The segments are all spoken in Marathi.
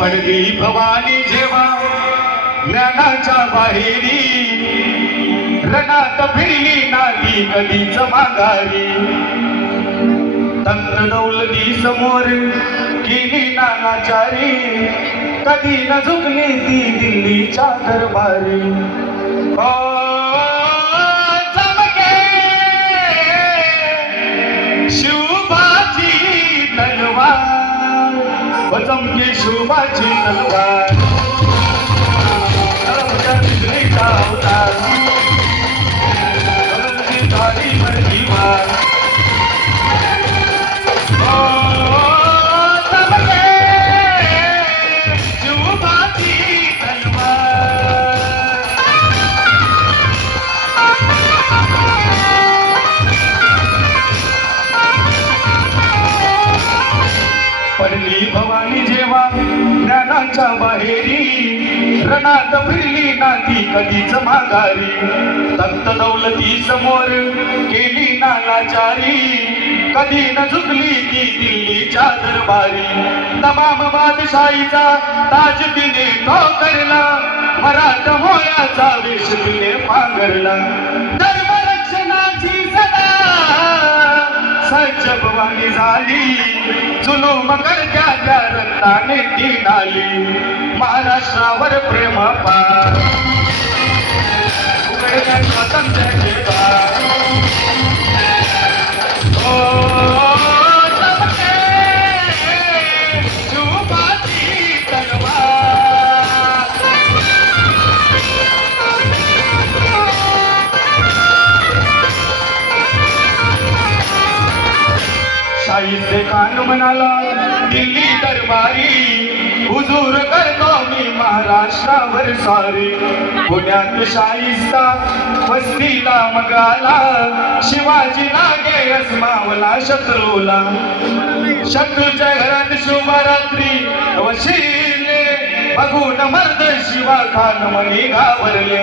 पडली भवानी जेव्हा ज्ञानाच्या बाहेरी, रणात फिरली नाती कधीच माघारी. तंत दौलती समोर केली नानाचारी, कधी न झुकली ती दिल्लीच्या दरबारी. ओ चमके शिवबाची तलवार, ओ चमके शिवबाची तलवार. बिजलीचा अवतार, झाली मर्जी वार. पडली भवानी जेव्हा ज्ञानाच्या बाहेरी, रणात फिरली नाती कधीच माघारी. तख्त दौलती समोर केली नानाचारी, कधी न झुकली ती दिल्लीच्या दरबारी. तमाम बादशाहीचा ताज तिने तो करला, मराठमोळ्याचा वेश तिने पांघरला. धर्मरक्षणाची सदा सज्ज भवानी झाली, जुलूम करत्या त्या रक्ताने ती नाली. महाराष्ट्रावर प्रेम पार, उघडल्या स्वातंत्र्याचे दार. ओ चमके शिवबाची तलवार. शाहीचे कान म्हणाला दिल्ली दरबारी, हुजूर करतो मी महाराष्ट्रावर सारी. पुण्यात शाहीचा वस्तीला मगाला, शिवाजी लागे अस्मावला शत्रूला. शत्रूच्या घरात शुभरात्री वशिले, बघून मर्द शिवा खान मनी घाबरले.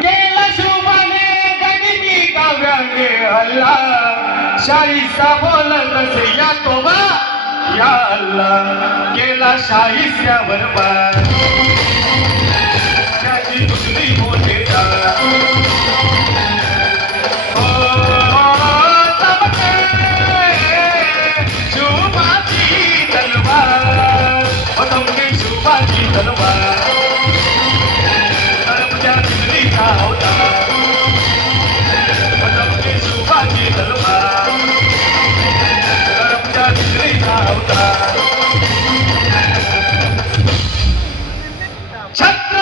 केला शिवबाने गनिमी काव्याने हल्ला, शाहीचा बोलत असे या तोबा या अल्लाह. केला शाहीच्यावर बार, त्याची दुसरी मोठे दार. चमके शिवबाची तलवार, चमके शिवबाची तलवार. तळपत्या बिजलीचा अवतार, चमके शिवबाची तलवार. छत्र